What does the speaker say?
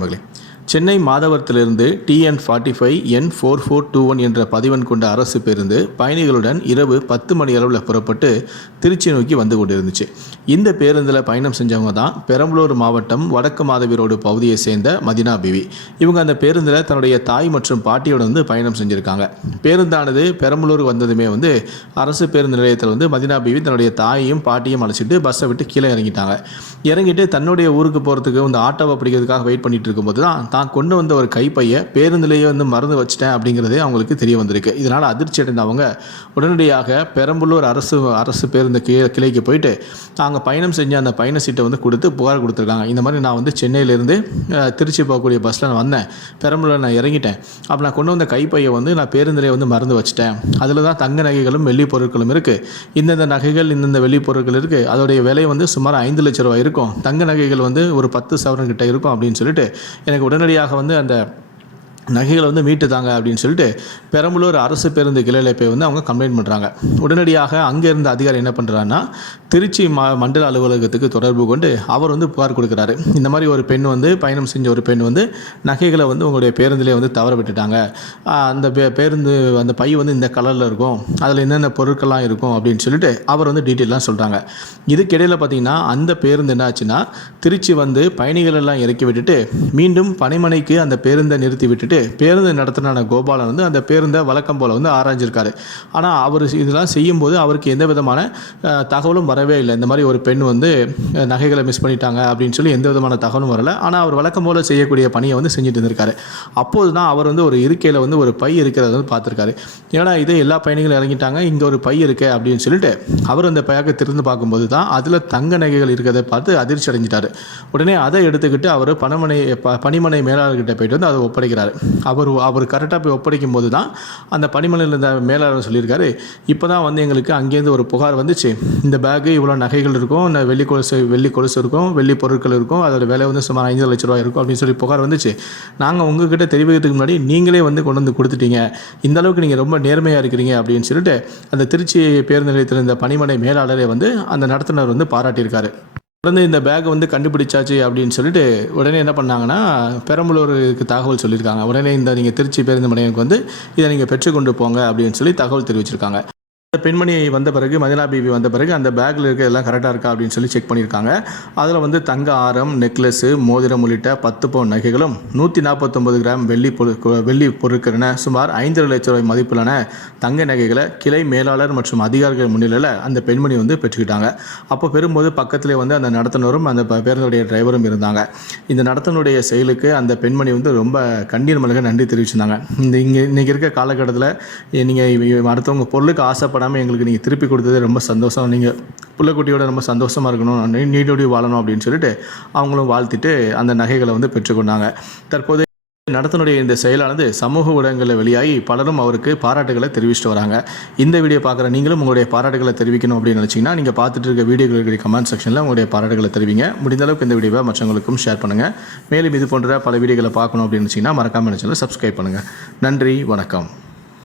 மகளே, சென்னை மாதவரத்திலிருந்து TN45N4421 என்ற பதிவெண் கொண்ட அரசு பேருந்து பயணிகளுடன் இரவு 10 மணி அளவில் புறப்பட்டு திருச்சி நோக்கி வந்து கொண்டிருந்துச்சு. இந்த பேருந்தில் பயணம் செஞ்சவங்க தான் பெரம்பலூர் மாவட்டம் வடக்கு மாதவி ரோடு பகுதியை சேர்ந்த மதினா பிவி. இவங்க அந்த பேருந்தில் தன்னுடைய தாய் மற்றும் பாட்டியோட வந்து பயணம் செஞ்சுருக்காங்க. பேருந்தானது பெரம்பலூர் வந்ததுமே வந்து அரசு பேருந்து நிலையத்தில் வந்து மதினா பிவி தன்னுடைய தாயையும் பாட்டியும் அழைச்சிட்டு பஸ்ஸை விட்டு கீழே இறங்கிட்டாங்க. இறங்கிட்டு தன்னுடைய ஊருக்கு போகிறதுக்கு வந்து ஆட்டோவை பிடிக்கிறதுக்காக வெயிட் பண்ணிட்டு இருக்கும்போது தான் கொண்டு வந்த ஒரு கைப்பையை பேருந்திலேயே வந்து மறந்து வச்சிட்டேன் அப்படிங்கிறதே அவங்களுக்கு தெரிய வந்திருக்கு. இதனால் அதிர்ச்சி அடைந்த அவங்க உடனடியாக பெரம்பலூர் அரசு பேருந்து கிளைக்கு போயிட்டு நாங்கள் பயணம் செஞ்ச அந்த பயண சீட்டை வந்து கொடுத்து புகார் கொடுத்துருக்காங்க. இந்த மாதிரி நான் வந்து சென்னையிலேருந்து திருச்சி போகக்கூடிய பஸ்ஸில் நான் வந்தேன், பெரம்பலூர் நான் இறங்கிட்டேன், அப்போ நான் கொண்டு வந்த கைப்பையை வந்து நான் பேருந்திலே வந்து மறந்து வச்சிட்டேன். அதில் தான் தங்க நகைகளும் வெள்ளி பொருட்களும் இருக்குது. இந்தந்த நகைகள் இந்தந்த வெள்ளி பொருட்கள் இருக்குது. அதோடைய விலை வந்து சுமார் 5 லட்ச ரூபாய் இருக்கும். தங்க நகைகள் வந்து ஒரு 10 சவரன் கிட்ட இருக்கும் அப்படின்னு சொல்லிட்டு எனக்கு உடனடியாக வந்து அந்த நகைகளை வந்து மீட்டு தாங்க அப்படின்னு சொல்லிட்டு பெரம்பலூர் அரசு பேருந்து கிளையில் போய் வந்து அவங்க கம்ப்ளைண்ட் பண்ணுறாங்க. உடனடியாக அங்கே இருந்த அதிகாரி என்ன பண்ணுறாருன்னா திருச்சி மண்டல அலுவலகத்துக்கு தொடர்பு கொண்டு அவர் வந்து புகார் கொடுக்குறாரு. இந்த மாதிரி ஒரு பெண் வந்து பயணம் செஞ்ச ஒரு பெண் வந்து நகைகளை வந்து உங்களுடைய பேருந்திலே வந்து தவற விட்டுட்டாங்க, அந்த பேருந்து அந்த பை வந்து இந்த கலரில் இருக்கும், அதில் என்னென்ன பொருட்கள்லாம் இருக்கும் அப்படின்னு சொல்லிட்டு அவர் வந்து டீட்டெயிலாம் சொல்கிறாங்க. இதுக்கிடையில் பார்த்திங்கன்னா அந்த பேருந்து என்ன ஆச்சுன்னா திருச்சி வந்து பயணிகள் எல்லாம் இறக்கி விட்டுட்டு மீண்டும் பணிமனைக்கு அந்த பேருந்தை நிறுத்தி விட்டுட்டு பேருந்து நடத்தின கோபாலன் வந்து அந்த பேருந்தை வழக்கம் போல் வந்து ஆராய்ஞ்சிருக்காரு. ஆனால் அவர் இதெல்லாம் செய்யும்போது அவருக்கு எந்த விதமான தகவலும் வரவே இல்லை. இந்த மாதிரி ஒரு பெண் வந்து நகைகளை மிஸ் பண்ணிட்டாங்க அப்படின்னு சொல்லி எந்த விதமான தகவலும் வரலை. ஆனால் அவர் வழக்கம் போல் செய்யக்கூடிய பணியை வந்து செஞ்சுட்டு இருந்திருக்காரு. அப்போது தான் அவர் வந்து ஒரு இருக்கையில் வந்து ஒரு பை இருக்கிறத வந்து பார்த்துருக்காரு. ஏன்னா இதே எல்லா பயணிகளும் இறங்கிட்டாங்க, இங்கே ஒரு பை இருக்கு அப்படின்னு சொல்லிட்டு அவர் அந்த பையாக திறந்து பார்க்கும்போது தான் அதில் தங்க நகைகள் இருக்கிறத பார்த்து அதிர்ச்சி அடைஞ்சிட்டாரு. உடனே அதை எடுத்துக்கிட்டு அவர் பணிமனை மேலாளர்கிட்ட போயிட்டு வந்து அதை ஒப்படைக்கிறார். அவர் கரெக்டாக போய் ஒப்படைக்கும் போது தான் அந்த பணிமனையில் இருந்த மேலாளர் சொல்லியிருக்காரு, இப்போ தான் வந்து எங்களுக்கு அங்கேருந்து ஒரு புகார் வந்துச்சு, இந்த பேக்கு இவ்வளோ நகைகள் இருக்கும், வெள்ளி கொலுசு இருக்கும், வெள்ளி பொருட்கள் இருக்கும், அதோட விலை வந்து சுமார் 5 லட்ச ரூபாய் இருக்கும் அப்படின்னு சொல்லி புகார் வந்துச்சு. நாங்கள் உங்ககிட்ட தெரிவிக்கிறதுக்கு முன்னாடி நீங்களே வந்து கொண்டு வந்து கொடுத்துட்டீங்க, இந்த அளவுக்கு நீங்கள் ரொம்ப நேர்மையாக இருக்கிறீங்க அப்படின்னு சொல்லிட்டு அந்த திருச்சி பேருந்து நிலையத்தில் இருந்த பணிமனை மேலாளரை வந்து அந்த நடத்துனர் வந்து பாராட்டியிருக்காரு. உடனே இந்த பேக்கை வந்து கண்டுபிடிச்சாச்சு அப்படின்னு சொல்லிட்டு உடனே என்ன பண்ணாங்கன்னா பெரம்பலூருக்கு தகவல் சொல்லியிருக்காங்க. உடனே நீங்கள் திருச்சி பேருந்து நிலையத்துக்கு வந்து இதை நீங்கள் பெற்றுக்கொண்டு போங்க அப்படின்னு சொல்லி தகவல் தெரிவிச்சிருக்காங்க. பெண்மணி வந்த பிறகு மதினா பிவி வந்த பிறகு அந்த பேக்கில் இருக்க எல்லாம் கரெக்டாக இருக்கா அப்படின்னு சொல்லி செக் பண்ணியிருக்காங்க. அதில் வந்து தங்க ஆரம், நெக்லஸ்ஸு, மோதிரம் உள்ளிட்ட 10 பவுன் நகைகளும் 149 கிராம் வெள்ளி பொருட்கள் சுமார் 5 லட்ச ரூபாய் மதிப்பிலான தங்க நகைகளை கிளை மேலாளர் மற்றும் அதிகாரிகள் முன்னிலையில் அந்த பெண்மணி வந்து பெற்றுக்கிட்டாங்க. அப்போ பெறும்போது பக்கத்திலே வந்து அந்த நடத்துனரும் அந்த பேருந்துடைய டிரைவரும் இருந்தாங்க. இந்த நடத்துனுடைய செயலுக்கு அந்த பெண்மணி வந்து ரொம்ப கண்ணீர் மல்க நன்றி தெரிவிச்சிருந்தாங்க. இன்றைக்கி இருக்க காலகட்டத்தில் நீங்கள் அடுத்தவங்க பொருளுக்கு ஆசைப்படாமல் எங்களுக்கு நீங்கள் திருப்பி கொடுத்தது ரொம்ப சந்தோஷம், நீங்கள் புள்ளக்குட்டியோட ரொம்ப சந்தோஷமாக இருக்கணும், நீடோடி வாழணும் அப்படின்னு சொல்லிட்டு அவங்களும் வாழ்த்திட்டு அந்த நகைகளை வந்து பெற்றுக்கொண்டாங்க. தற்போது நடத்தினுடைய இந்த செயலானது சமூக ஊடகங்களில் வெளியாகி பலரும் அவருக்கு பாராட்டுகளை தெரிவிச்சுட்டு வராங்க. இந்த வீடியோ பார்க்குற நீங்களும் உங்களுடைய பாராட்டுகளை தெரிவிக்கணும் அப்படின்னு நினச்சிங்கன்னா நீங்கள் பார்த்துட்டு இருக்க வீடியோக்களுடைய கமெண்ட் செக்ஷனில் உங்களுடைய பாராட்டுகளை தெரிவிங்க. முடிந்த அளவுக்கு இந்த வீடியோவை மற்றவங்களுக்கும் ஷேர் பண்ணுங்கள். மேலும் இது போன்ற பல வீடியோக்களை பார்க்கணும் அப்படின்னு நினச்சிங்கன்னா மறக்காமல் சேனலை சப்ஸ்கிரைப் பண்ணுங்கள். நன்றி, வணக்கம்.